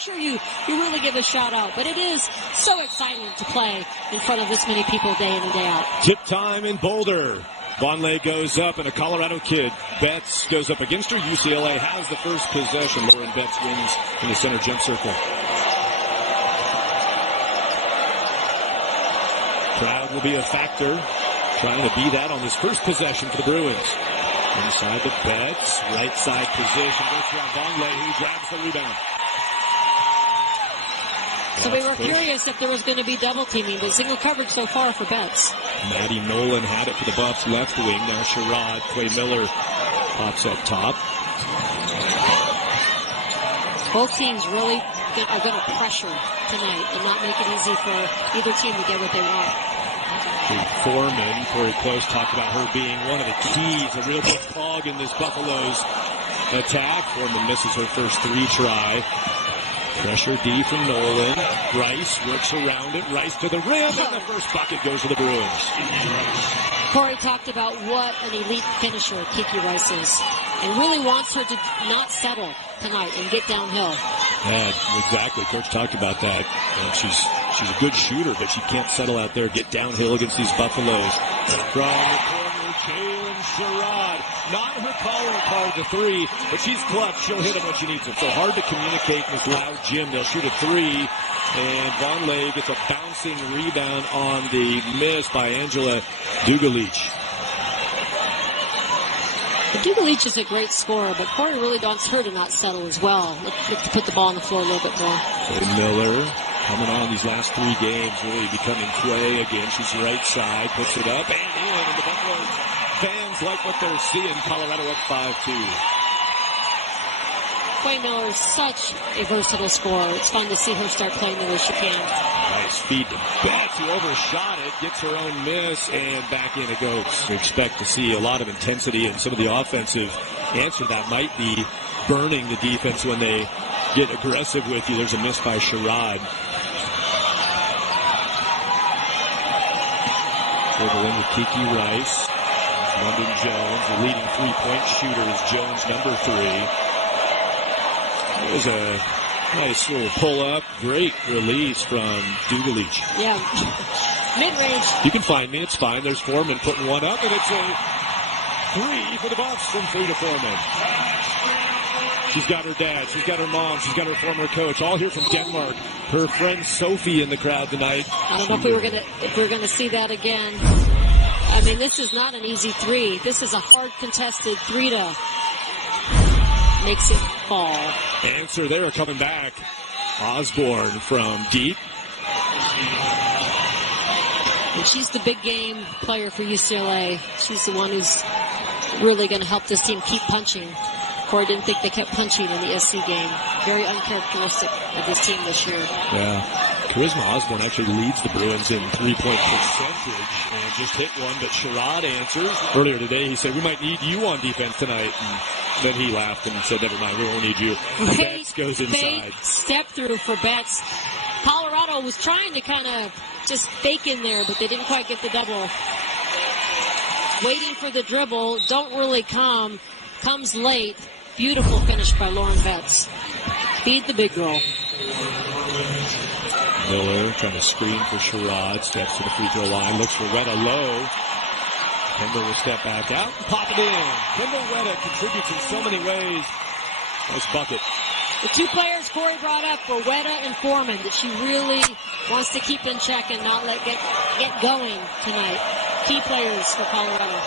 sure you really give a shout out. But it is so exciting to play in front of this many people day in and day out. Tip time in Boulder. Vonleh goes up, and a Colorado kid, Betts, goes up against her. UCLA has the first possession. Lauren Betts wins in the center jump circle. Crowd will be a factor, trying to be that on this first possession for the Bruins. Inside the Betts, right side position, goes around Vonleh, who grabs the rebound. So we were curious if there was going to be double teaming, but single coverage so far for Betts. Maddie Nolan had it for the Buffs left wing. Now Sherrod, Clay Miller pops up top. Both teams really are going to pressure tonight and not make it easy for either team to get what they want. Foreman, Corey Close talked about her being one of the keys, a real big cog in this Buffaloes attack. Foreman misses her first three try. Pressure D from Nolan. Rice works around it. Rice to the rim, and the first bucket goes to the Bruins. Corey talked about what an elite finisher Kiki Rice is, and really wants her to not settle tonight and get downhill. Yeah, exactly. Coach talked about that. And she's a good shooter, but she can't settle out there, get downhill against these Buffaloes. From the corner, Jaylyn Sherrod. Not her calling card, the three, but she's clutch. She'll hit him when she needs him. So hard to communicate in this loud gym. They'll shoot a three, and Vonleh gets a bouncing rebound on the miss by Angela Dugalić. Dugalić is a great scorer, but Corey really wants her to not settle as well. Let's put the ball on the floor a little bit more. Clay Miller coming on these last three games, really becoming Clay again. She's right side, puts it up and in, and the Buffalo fans like what they're seeing. Colorado up 5-2. Clay Miller is such a versatile scorer. It's fun to see her start playing the way she can. Nice feed to Betts, who overshot it, gets her own miss, and back in it goes. We expect to see a lot of intensity and some of the offensive answer that might be burning the defense when they get aggressive with you. There's a miss by Sherrod. Dribble in with Kiki Rice. London Jones, the leading three-point shooter, is Jones, number 3. There's a nice little pull-up. Great release from Dugalić. Yeah. Mid-range. You can find me. It's fine. There's Foreman putting one up, and it's a three for the Buffs from Frida Foreman. She's got her dad. She's got her mom. She's got her former coach. All here from Denmark. Her friend Sophie in the crowd tonight. I don't know if we're gonna see that again. I mean, this is not an easy three. This is a hard contested. Frida makes it fall. Answer there coming back. Osborne from deep. And she's the big game player for UCLA. She's the one who's really going to help this team keep punching. Corey didn't think they kept punching in the SC game. Very uncharacteristic of this team this year. Yeah. Charisma Osborne actually leads the Bruins in three-point percentage and just hit one, but Sherrod answers. Earlier today, he said, we might need you on defense tonight. And then he laughed and said, never mind, we won't need you. Betts goes inside. Step through for Betts. Colorado was trying to kind of just fake in there, but they didn't quite get the double. Waiting for the dribble, don't really come. Comes late. Beautiful finish by Lauren Betts. Feed the big girl. Miller trying to screen for Sherrod. Steps to the free throw line. Looks for Retta low. Kendall will step back out and pop it in. Kendall Retta contributes in so many ways. Nice bucket. The two players Corey brought up were Weta and Foreman that she really wants to keep in check and not let get going tonight. Key players for Colorado.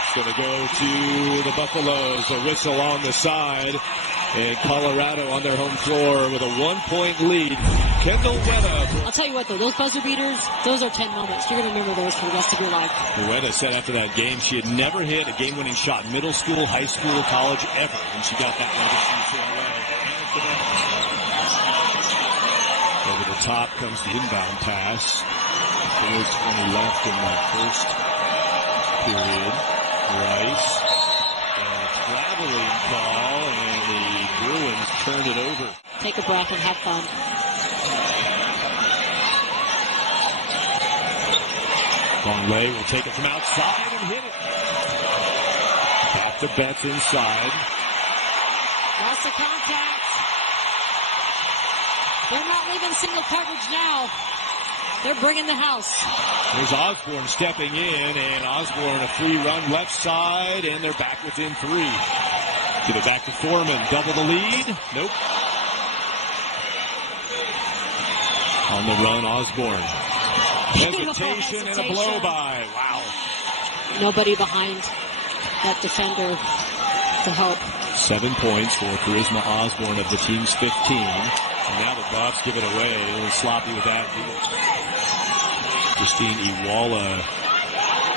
It's going to go to the Buffaloes. A whistle on the side. And Colorado on their home floor with a 1-point lead. Kendall Weta. I'll tell you what, though, those buzzer beaters, those are 10 moments. You're going to remember those for the rest of your life. Weta said after that game she had never hit a game-winning shot, middle school, high school, college, ever. And she got that one against UCLA. Over the top comes the inbound pass. There's 20 left in the first period. Rice. And a traveling call, and the Bruins turned it over. Take a breath and have fun. Vonleh will take it from outside and hit it. Back to Betts inside. Lots of contact. They're not leaving single coverage now. They're bringing the house. There's Osborne stepping in, and Osborne a free run left side, and they're back within 3. Give it back to Foreman. Double the lead. Nope. On the run, Osborne. Hesitation and a blow-by. Wow. Nobody behind that defender to help. 7 points for Charisma Osborne of the team's 15. And now the Buffs give it away. A little sloppy with that. Christine Iwala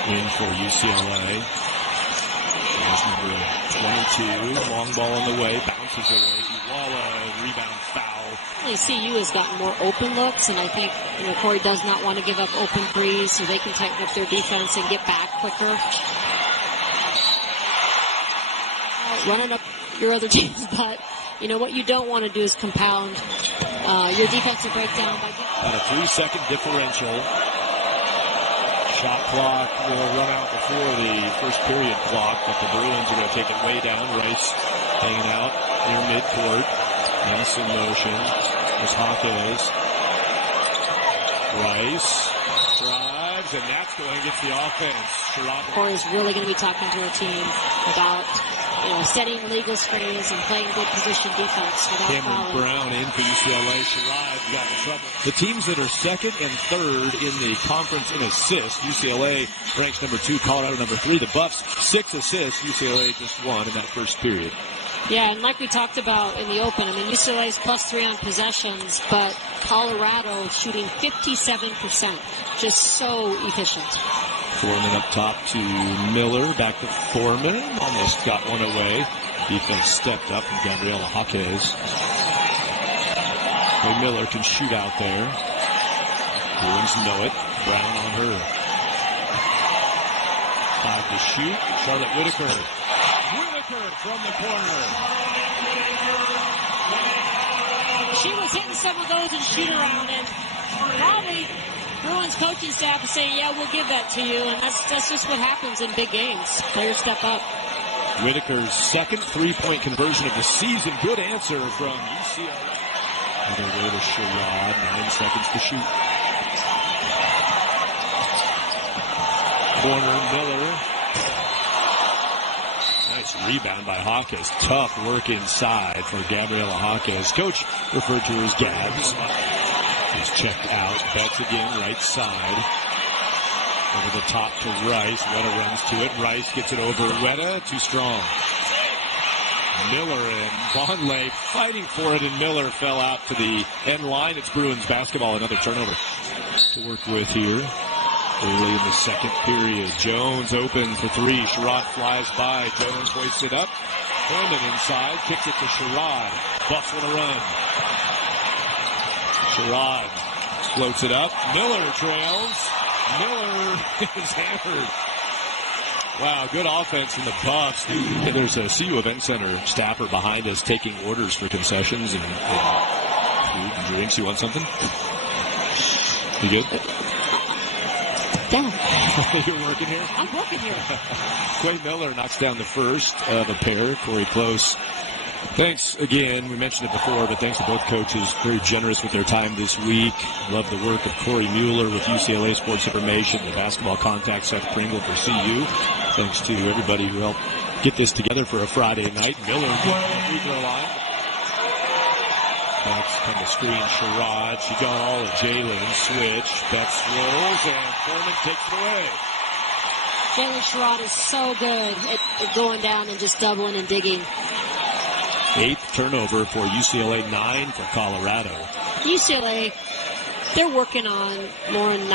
in for UCLA. There's number 22. Long ball on the way. Bounces away. Iwala, rebound, foul. CU has gotten more open looks, and I think Corey does not want to give up open threes, so they can tighten up their defense and get back quicker. Running up your other team's butt. What you don't want to do is compound your defensive breakdown by about a 3-second differential. Shot clock will run out before the first period clock, but the Bruins are going to take it way down. Rice hanging out near midcourt. Yes, in motion. There's Hawkes. Rice drives, and that's going against the offense. Sherrod. Corey's really going to be talking to her team about setting legal screens and playing good position defense without Cameron fouling. Brown in for UCLA. Sherrod got in trouble. The teams that are second and third in the conference in assists, UCLA ranks number 2, Colorado number 3. The Buffs 6 assists, UCLA just 1 in that first period. Yeah, and like we talked about in the open, UCLA's +3 on possessions, but Colorado shooting 57%. Just so efficient. Foreman up top to Miller, back to Foreman. Almost got one away. Defense stepped up from Gabriela Hawkes. Miller can shoot out there. Bruins know it. Brown on her. 5 to shoot. Charlotte Whitaker. From the corner. She was hitting some of those in shoot around, and probably Bruins coaching staff is saying, yeah, we'll give that to you, and that's just what happens in big games. Players step up. Whitaker's second 3-point conversion of the season. Good answer from UCLA. Another way to Sherrod. 9 seconds to shoot. Corner, Miller. Nice rebound by Hawkes. Tough work inside for Gabriela Hawkes. Coach referred to her as Gabs. He's checked out. Betts again, right side. Over the top to Rice. Weta runs to it. Rice gets it over Weta. Too strong. Miller and Vonleh fighting for it, and Miller fell out to the end line. It's Bruins basketball. Another turnover to work with here. Early in the second period. Jones open for 3. Sherrod flies by. Jones hoists it up. Foreman inside. Kicks it to Sherrod. Buffs on a run. Sherrod floats it up. Miller trails. Miller is hammered. Wow, good offense from the Buffs. There's a CU Event Center staffer behind us taking orders for concessions and food and drinks. You want something? You good? Yeah. You're working here? I'm working here. Quay Miller knocks down the first of a pair. Corey Close. Thanks again. We mentioned it before, but thanks to both coaches. Very generous with their time this week. Love the work of Corey Mueller with UCLA Sports Information, the basketball contact, Seth Pringle for CU. Thanks to everybody who helped get this together for a Friday night. Miller free throw line. Betts come to screen Sherrod. She got all of Jaylyn. Switch. Betts rolls, and Foreman takes it away. Jaylyn Sherrod is so good at going down and just doubling and digging. 8th turnover for UCLA, 9 for Colorado. UCLA, they're working on Lauren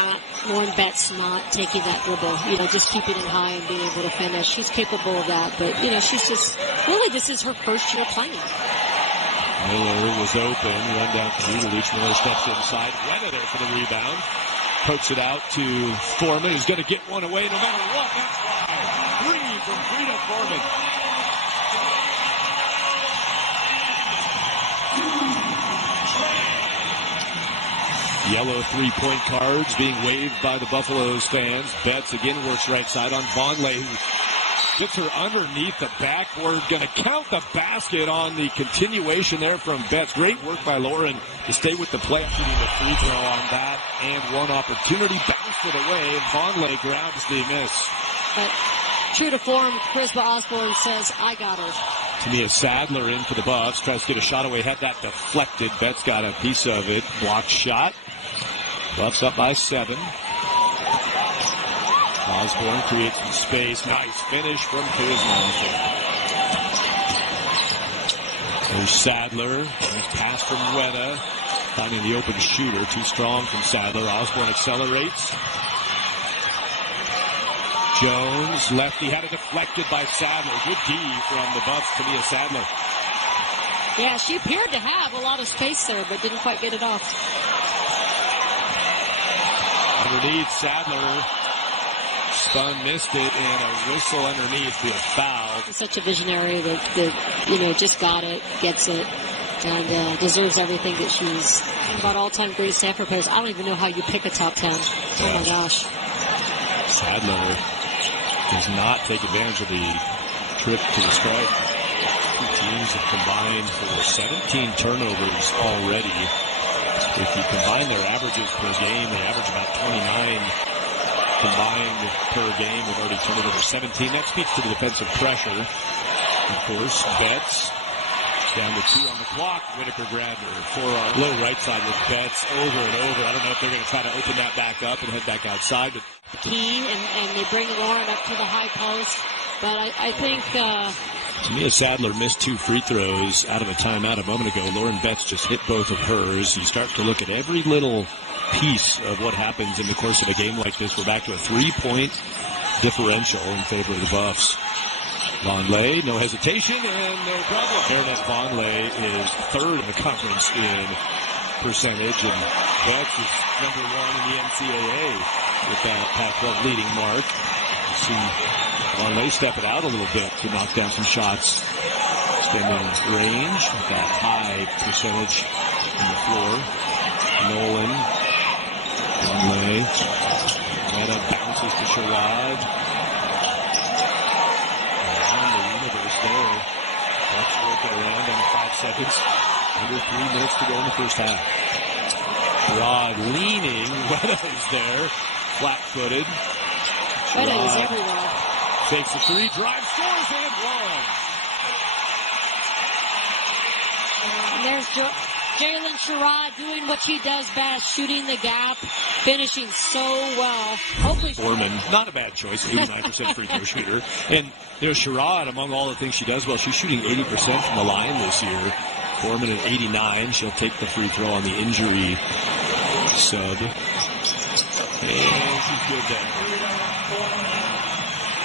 Betts not taking that dribble, just keeping it high and being able to finish. She's capable of that, but, she's just, really, this is her first year playing. Miller was open, run down to Dugalić. Miller steps inside, Frida there for the rebound. Pokes it out to Foreman, who's going to get one away no matter what. That's why. 3 from Frida Foreman. Yellow 3-point cards being waved by the Buffaloes fans. Betts again works right side on Vonleh, who Gets her underneath the backboard. Going to count the basket on the continuation there from Betts. Great work by Lauren to stay with the play. Shooting the free throw on that. And one opportunity. Bounced it away. And Vonleh grabs the miss. But true to form, Prisba Osborne says, I got her. Tamia Sadler in for the Buffs. Tries to get a shot away. Had that deflected. Betts got a piece of it. Blocked shot. Buffs up by 7. Osborne creates some space. Nice finish from Kuzma. There's Sadler. Nice pass from Weta. Finding the open shooter. Too strong from Sadler. Osborne accelerates. Jones, lefty, had it deflected by Sadler. Good D from the Buffs, Tamia Sadler. Yeah, she appeared to have a lot of space there, but didn't quite get it off. Underneath, Sadler spun, missed it, and a whistle underneath, be a foul. She's such a visionary that just got it, gets it, and deserves everything that she's about all-time great Stanford players. I don't even know how you pick a top 10. Oh my gosh. Sadler does not take advantage of the trip to the stripe. Two teams have combined for 17 turnovers already. If you combine their averages per game, they average about 29 combined per game. They've already turned it over 17. That speaks to the defensive pressure. Of course, Betts down to 2 on the clock. Whitaker grabbed her. Forearm. Low right side with Betts over and over. I don't know if they're going to try to open that back up and head back outside. But key, and they bring Lauren up to the high post. But I think Tamia Sadler missed 2 free throws out of a timeout a moment ago. Lauren Betts just hit both of hers. You start to look at every little piece of what happens in the course of a game like this. We're back to a 3-point differential in favor of the Buffs. Vonleh, no hesitation, and no problem. Fairness, Vonleh is 3rd in the conference in percentage, and Betts is number 1 in the NCAA with that Pac-12 leading mark. You've seen Vonleh step it out a little bit to knock down some shots. Extending range with that high percentage on the floor. Nolan, Vonleh, Meta bounces to Sherrod. There. That's working around on 5 seconds. Under 3 minutes to go in the first half. Sherrod leaning. Weta is there. Flat-footed. Weta is everywhere. Takes the 3, drives, scores, and 1. And there's Jaylyn Sherrod doing what she does best, shooting the gap, finishing so well. Hopefully, Foreman, not a bad choice, 89% free throw shooter. And there's Sherrod, among all the things she does well, she's shooting 80% from the line this year. Foreman at 89. She'll take the free throw on the injury sub. And she's good then.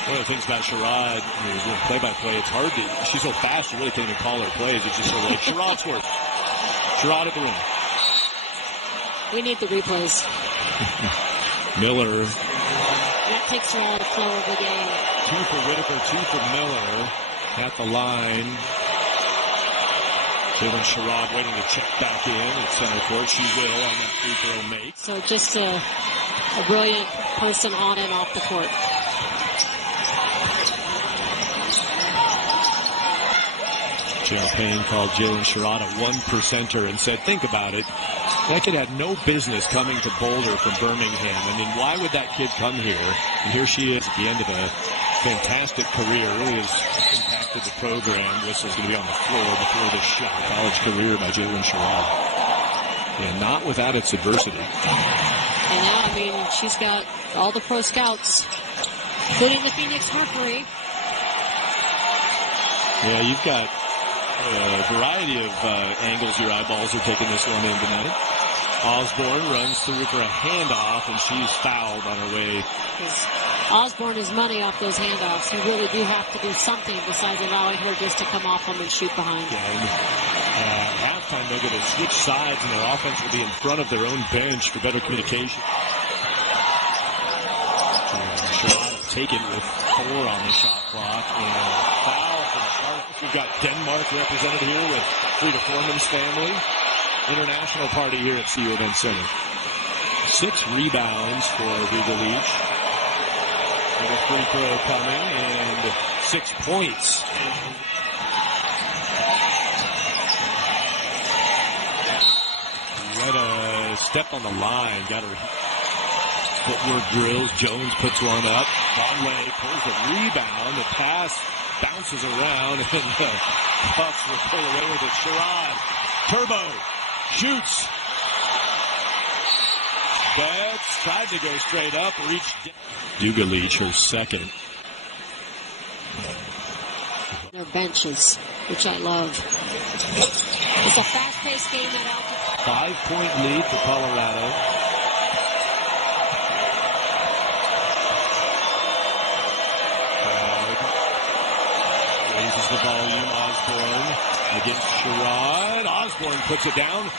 One of the things about Sherrod is with play-by-play, it's hard to, she's so fast you really can't even call her plays. It's just sort of like Sherrod scored. Sherrod at the rim. We need the replays. Miller. That takes her out of flow of the game. 2 for Whitaker, 2 for Miller at the line. Jaylyn Sherrod waiting to check back in at center court. She will on that free throw make. So just a brilliant person on and off the court. J.R. Payne called Jaylyn Sherrod a 1%er and said, think about it. That kid had no business coming to Boulder from Birmingham. I mean, why would that kid come here? And here she is at the end of a fantastic career. Really has impacted the program. Whistle's going to be on the floor before this shot. College career by Jaylyn Sherrod. And not without its adversity. And now, I mean, she's got all the pro scouts, including the Phoenix Mercury. Yeah, you've got a variety of angles your eyeballs are taking this one in tonight. Osborne runs through for a handoff, and she's fouled on her way. Osborne is money off those handoffs. You really do have to do something besides allowing her just to come off them and shoot behind. Yeah, and halftime they're going to switch sides, and their offense will be in front of their own bench for better communication. Sherrod will take it with 4 on the shot clock, and foul from Charlotte. We've got Denmark represented here with Frida Foreman's family. International party here at CU Event Center. 6 rebounds for Dugalić. With a free throw coming and 6 points. Frida stepped on the line, got her footwork drills. Jones puts one up. Conway pulls a rebound. The pass bounces around, and the Bucks will pull away with it. Sherrod, turbo, shoots. Betts tried to go straight up, reached. Dugalić, her second. Their benches, which I love. It's a fast-paced game at altitude. 5-point lead for Colorado. Raises the volume. Osborne against Sherrod. Osborne puts it down.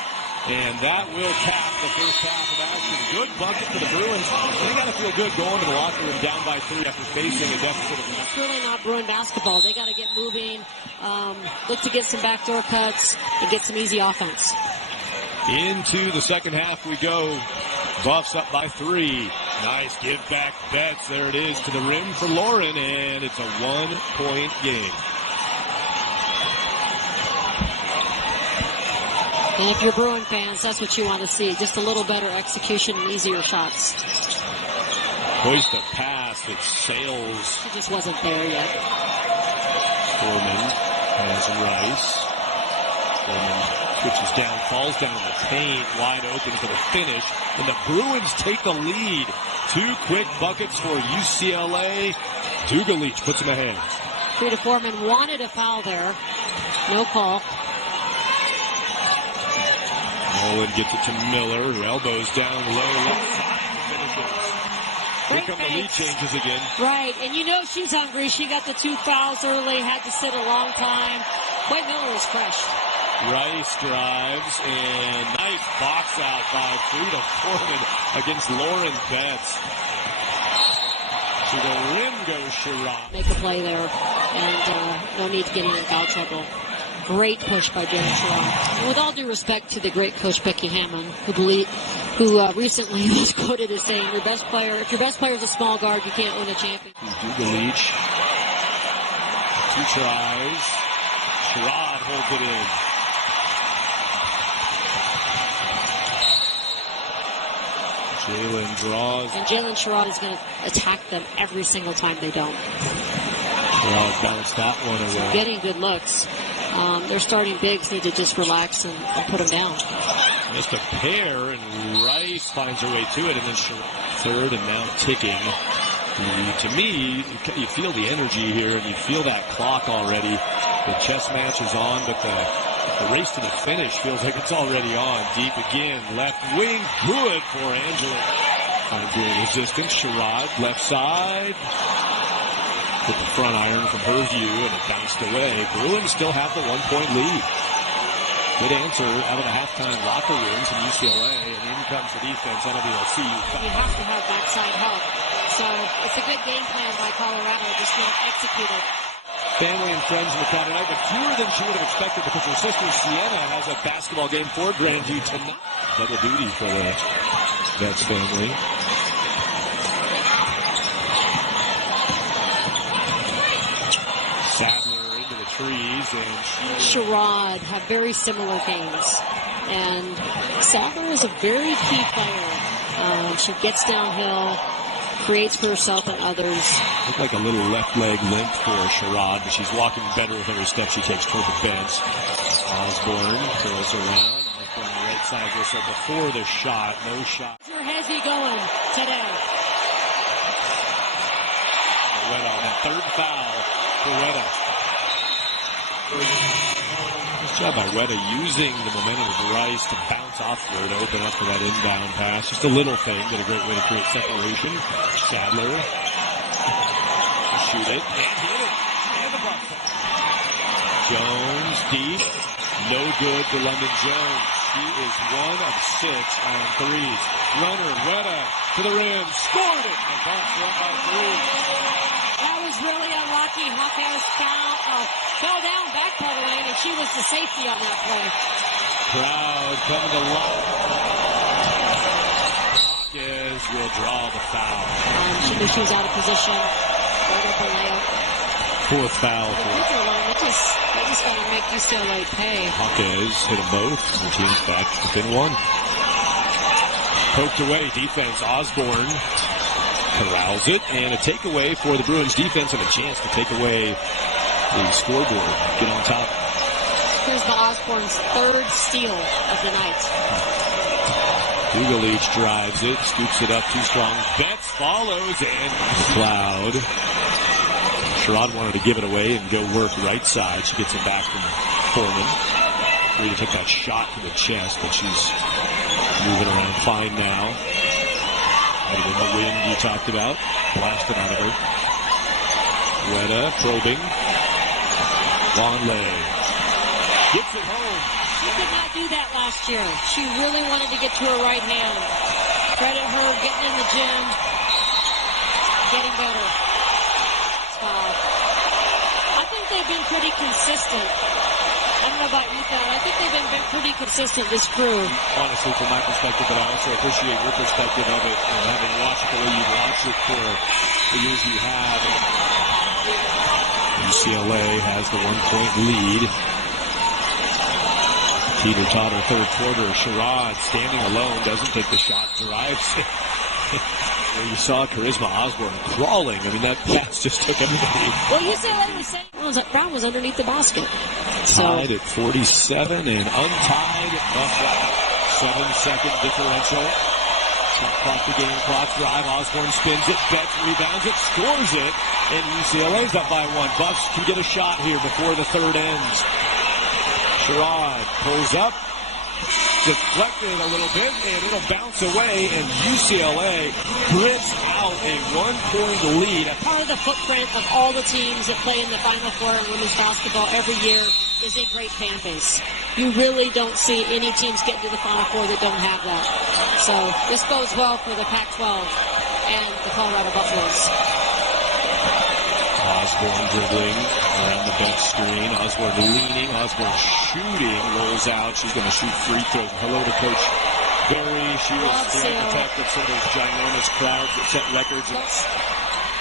And that will cap the first half of action. Good bucket for the Bruins. They got to feel good going to the locker room down by 3 after facing a deficit of 9. It's really not Bruin basketball. They got to get moving, look to get some backdoor cuts, and get some easy offense. Into the second half we go. Buffs up by 3. Nice give back Betts. There it is to the rim for Lauren, and it's a 1-point game. And if you're Bruin fans, that's what you want to see. Just a little better execution and easier shots. Hoist the pass that sails. She just wasn't there yet. Foreman has Rice. Foreman switches down, falls down in the paint, wide open for the finish. And the Bruins take the lead. 2 quick buckets for UCLA. Dugalić puts them ahead. Frida Foreman wanted a foul there. No call. Nolan gets it to Miller. Her elbows down low. Here come the lead changes again. Right, and you know she's hungry. She got the 2 fouls early, had to sit a long time. Boy, Miller was fresh. Rice drives, and nice box out by Frida Foreman against Lauren Betts. To the rim goes Sherrod. Make a play there, and no need to get in foul trouble. Great push by Jaylyn Sherrod. And with all due respect to the great coach Becky Hammond, who recently was quoted as saying, if your best player is a small guard, you can't win a championship. Dugalić. 2 tries. Sherrod holds it in. Jaylyn draws. And Jaylyn Sherrod is going to attack them every single time they don't. Sherrod bounced that one away. Getting good looks. Their starting bigs need to just relax and put them down. Missed a pair, and Rice finds her way to it, and then third and now ticking. To me, you feel the energy here, and you feel that clock already. The chess match is on, but the race to the finish feels like it's already on. Deep again, left wing, good for Angela. Good resistance, Sherrod, left side. With the front iron from her view, and it bounced away. Bruins still have the 1-point lead. Good answer out of the halftime locker rooms in UCLA, and in comes the defense. NWLC. You have to have backside help. So it's a good game plan by Colorado, just not executed. Family and friends in the crowd tonight, but fewer than she would have expected because her sister Sienna has a basketball game for Grandview tonight. Double duty for the Betts family. Sadler into the trees, and Sherrod have very similar games, and Sadler is a very key player. She gets downhill, creates for herself and others. Looked like a little left leg limp for Sherrod, but she's walking better with every step she takes toward the bench. Osborne goes around. Osborne right side whistle before the shot. No shot. Where has he going today? Weta on that third foul for Weta. Nice job by Weta using the momentum of Rice to bounce off her to open up for that inbound pass. Just a little thing, but a great way to create separation. Sadler to shoot it and hit it. And the block. Jones deep. No good for London Jones. She is 1 of 6 on threes. Runner, Weta to the rim. Scored it. And Bucks won by 3. That was really unlucky. Hawkeyes fell down backpedaling, and she was the safety on that play. Crowd coming to life. Hawkins will draw the foul. She knew she was out of position. Right up a layup. Fourth foul. The free throw line, they just got to make UCLA pay. Hawkins hit them both. The team's back within one. Poked away. Defense. Osborne corrals it. And a takeaway for the Bruins defense and a chance to take away the scoreboard. Get on top. Here's the Osborne's third steal of the night. Dugalić drives it, scoops it up too strong. Betts follows and Cloud. Sherrod wanted to give it away and go work right side. She gets it back from Foreman. Frida took that shot to the chest, but she's moving around fine now. Out of the wind you talked about. Blasted out of her. Frida probing. Vonleh gets it home. She did not do that last year. She really wanted to get to her right hand. Credit her getting in the gym, getting better. I think they've been pretty consistent. I don't know about you, Thad. I think they've been pretty consistent, this crew. Honestly, from my perspective, but I also appreciate your perspective of it, and having watched it the way you've watched it for the years you have. UCLA has the 1-point lead. Peter Todd, our third quarter. Sherrod standing alone, doesn't take the shot, drives. Where you saw Charisma Osborne crawling. I mean, that pass just took everybody. Well, UCLA was saying Brown was underneath the basket. Tied at 47 and untied. 7-second differential. Shot clock to game clock. Drive. Osborne spins it. Betts rebounds it. Scores it. And UCLA's up by one. Bucks can get a shot here before the third ends. Sherrod pulls up, deflected a little bit, and it'll bounce away, and UCLA grips out a 1-point lead. Part of the footprint of all the teams that play in the Final Four in women's basketball every year is a great fan base. You really don't see any teams get to the Final Four that don't have that. So this bodes well for the Pac-12 and the Colorado Buffaloes. Osborne dribbling around the bench screen. Osborne leaning. Osborne shooting. Rolls out. She's going to shoot free throws. Hello to Coach Barry. She was the architect of some of those ginormous crowds that set records.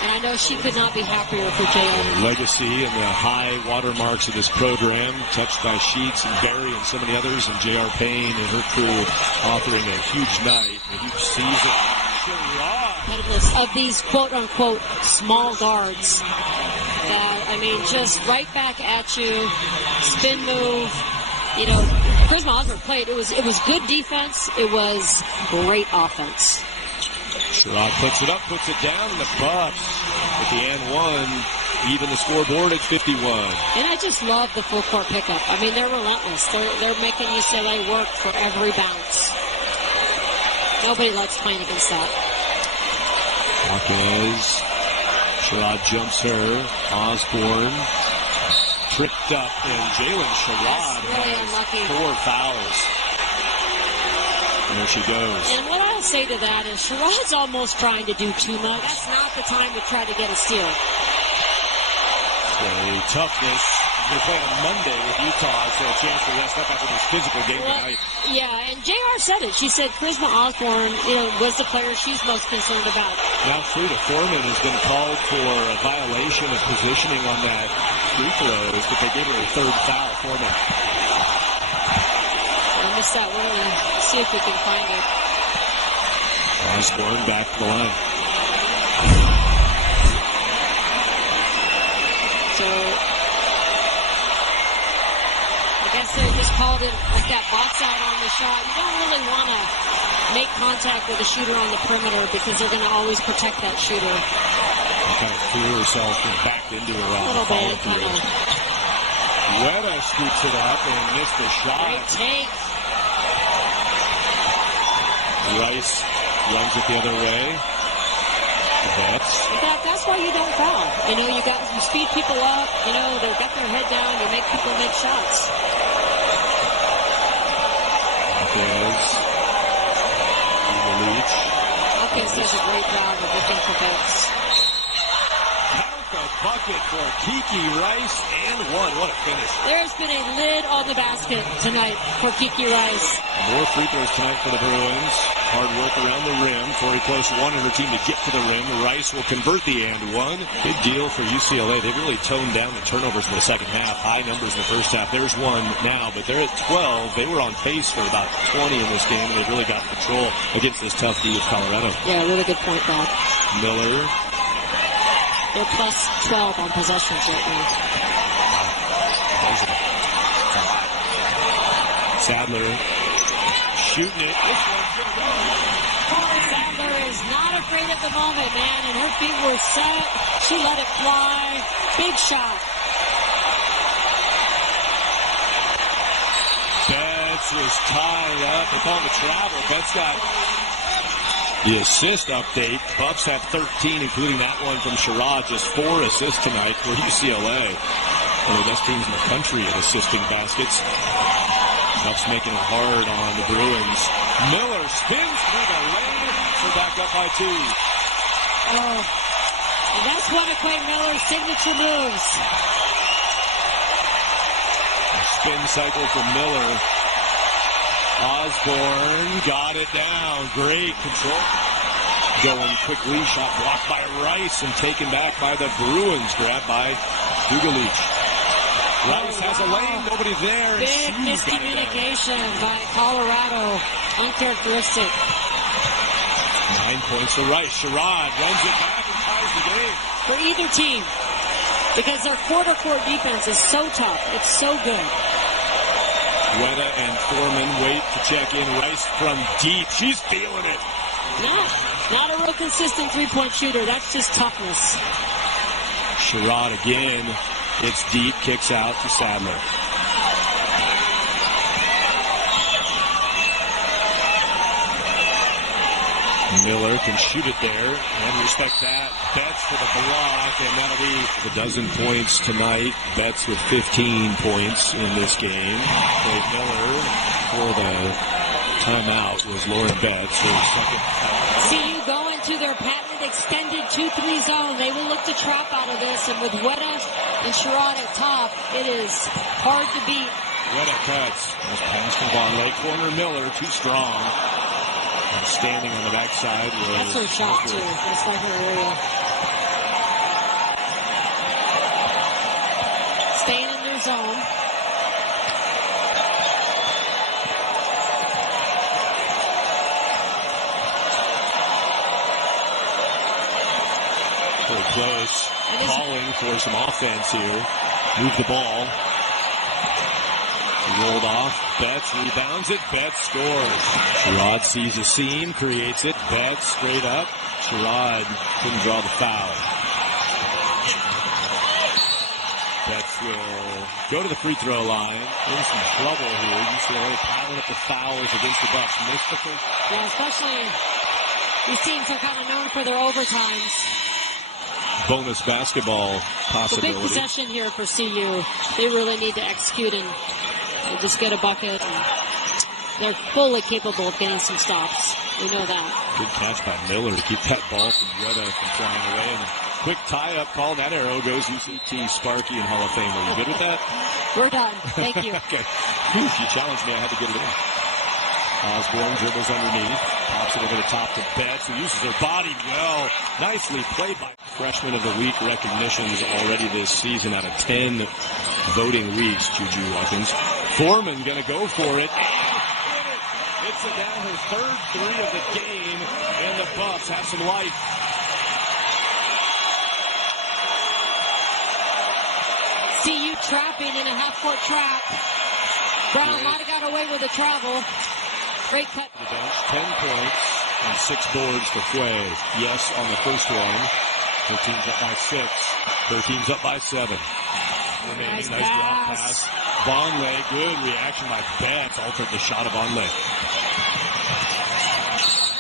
And I know she could not be happier for Jaylyn. Legacy and the high watermarks of this program, touched by Sheets and Barry and so many others, and J.R. Payne and her crew authoring a huge night, a huge season. Of these quote-unquote small guards. I mean, just right back at you, spin move. You know, Charisma Osborne played. It was good defense. It was great offense. Sherrod puts it up, puts it down, and the Bucks at the end one, even the scoreboard at 51. And I just love the full court pickup. I mean, they're relentless. They're making UCLA work for every bounce. Nobody likes playing against that. Hawkins. Sherrod jumps her. Osborne tripped up, and Jaylyn Sherrod really has 4 fouls. And there she goes. And what I'll say to that is Sherrod's almost trying to do too much. That's not the time to try to get a steal. Toughness. They play on Monday with Utah, so a chance to rest up after this physical game tonight. Yeah, and JR said it. She said Charisma Osborne, was the player she's most concerned about. Now Frida Foreman has been called for a violation of positioning on that free throws, but they gave her a third foul. Foreman. I missed that one. Let's see if we can find it. Osborne back to the line. So they just called it like that box out on the shot. You don't really want to make contact with a shooter on the perimeter because they're going to always protect that shooter. Kind of threw herself and backed into her a little bit. Weta scoops it up and missed the shot. Great take. Rice runs it the other way. That's why you don't foul. You speed people up. They've got their head down. You make people make shots. Hawkins does a great job of looking for Betts. Count the bucket for Kiki Rice and one. What a finish. There's been a lid on the basket tonight for Kiki Rice. More free throws tonight for the Bruins. Hard work around the rim. Torrey Close wanted her team to get to the rim. Rice will convert the and one. Big deal for UCLA. They really toned down the turnovers in the second half. High numbers in the first half. There's one now, but they're at 12. They were on pace for about 20 in this game, and they really got control against this tough D of Colorado. Yeah, really good point, Bob. Miller. They're plus 12 on possessions right now. Sadler shooting it. Sadler is not afraid at the moment, man, and her feet were set. She let it fly. Big shot. Betts was tied up. They call him a travel. Betts got the assist update. Buffs have 13, including that one from Sherrod. Just 4 assists tonight for UCLA. One of the best teams in the country at assisting baskets. Buffs making it hard on the Bruins. Miller spins through the lane. We're back up by 2. Oh, and that's one of Quay Miller's signature moves. Spin cycle for Miller. Osborne got it down. Great control. Going quickly. Shot blocked by Rice and taken back by the Bruins. Grabbed by Dugalić. Rice has a lane. Nobody there. Big miscommunication by Colorado. Uncharacteristic. 9 points for Rice. Sherrod runs it back and ties the game. For either team. Because their quarter court defense is so tough. It's so good. Frida and Foreman wait to check in. Rice from deep. She's feeling it. No, not a real consistent three-point shooter. That's just toughness. Sherrod again. It's deep. Kicks out to Sadler. Miller can shoot it there, and respect that. Betts for the block, and that'll be a dozen points tonight. Betts with 15 points in this game. Craig Miller for the timeout was Lauren Betts, her second. CU going to their patented extended 2-3 zone. They will look to trap out of this, and with Weta and Sherrod at top, it is hard to beat. Weta cuts. Nice pass from Vonleh. Corner Miller, too strong. And standing on the backside was... That's her shot, too. That's like her area. Staying in their zone. Very close. Calling for some offense here. Move the ball. Rolled off. Betts rebounds it. Betts scores. Sherrod sees a seam, creates it. Betts straight up. Sherrod couldn't draw the foul. Betts will go to the free throw line. In some trouble here. UCLA piling up the fouls against the Bucks. Missed the first. Yeah, especially these teams are kind of known for their overtimes. Bonus basketball possibility. The big possession here for CU. They really need to execute and just get a bucket. And they're fully capable of getting some stops. We know that. Good catch by Miller to keep that ball from Weta from flying away. And quick tie-up call. That arrow goes UCT, Sparky, and Hall of Fame. Are you good with that? We're done. Thank you. Okay. Whew, you challenged me. I had to get it in. Osborne dribbles underneath. Pops it over the top to Betts, who uses her body well. Nicely played by Freshman of the Week recognitions already this season out of 10 voting weeks, Juju Watkins. Foreman going to go for it. Hits it down, her third 3 of the game, and the Buffs have some life. CU trapping in a half-court trap. Brown might have got away with a travel. Great cut. The bench, 10 points and 6 boards for Quay. Yes, on the first one. 13's up by 6. 13's up by 7. Nice drop pass. Vonleh, good reaction by Betts. Altered the shot of Vonleh.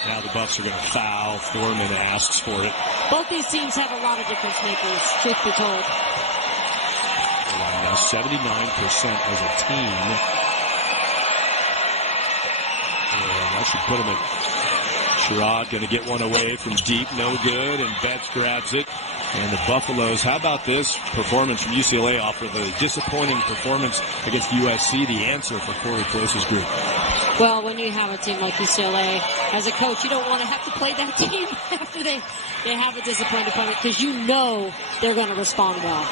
Now the Buffs are going to foul. Foreman asks for it. Both these teams have a lot of difference makers, truth be told. Now 79% as a team. And that should put him at Sherrod, going to get one away from deep, no good, and Betts grabs it. And the Buffaloes, how about this performance from UCLA off of a disappointing performance against USC, the answer for Corey Close's group. Well, when you have a team like UCLA, as a coach, you don't want to have to play that team after they have a disappointing opponent because you know they're going to respond well.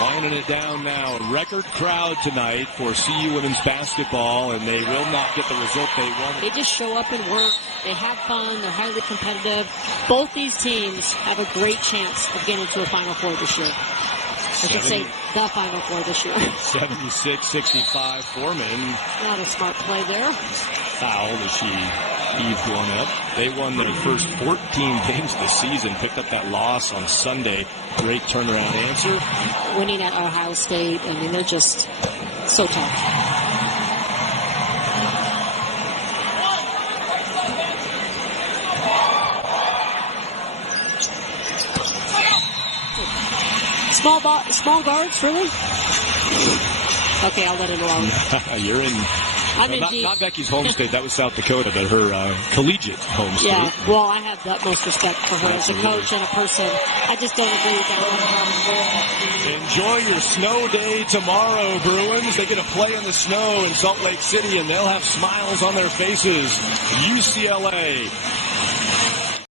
Winding it down now. A record crowd tonight for CU women's basketball, and they will not get the result they want. They just show up and work. They have fun. They're highly competitive. Both these teams have a great chance of getting to a Final Four this year. I should say the Final Four this year. 76-65 Foreman. Not a smart play there. Fouled as she heaved one up. They won their first 14 games this season, picked up that loss on Sunday. Great turnaround answer. Winning at Ohio State, I mean, they're just so tough. Small guards, really? Okay, I'll let it alone. You're in. Not Becky's home state. That was South Dakota, but her collegiate home state. Yeah, well, I have the utmost respect for her as a coach and a person. I just don't agree with that. Enjoy your snow day tomorrow, Bruins. They get to play in the snow in Salt Lake City, and they'll have smiles on their faces. UCLA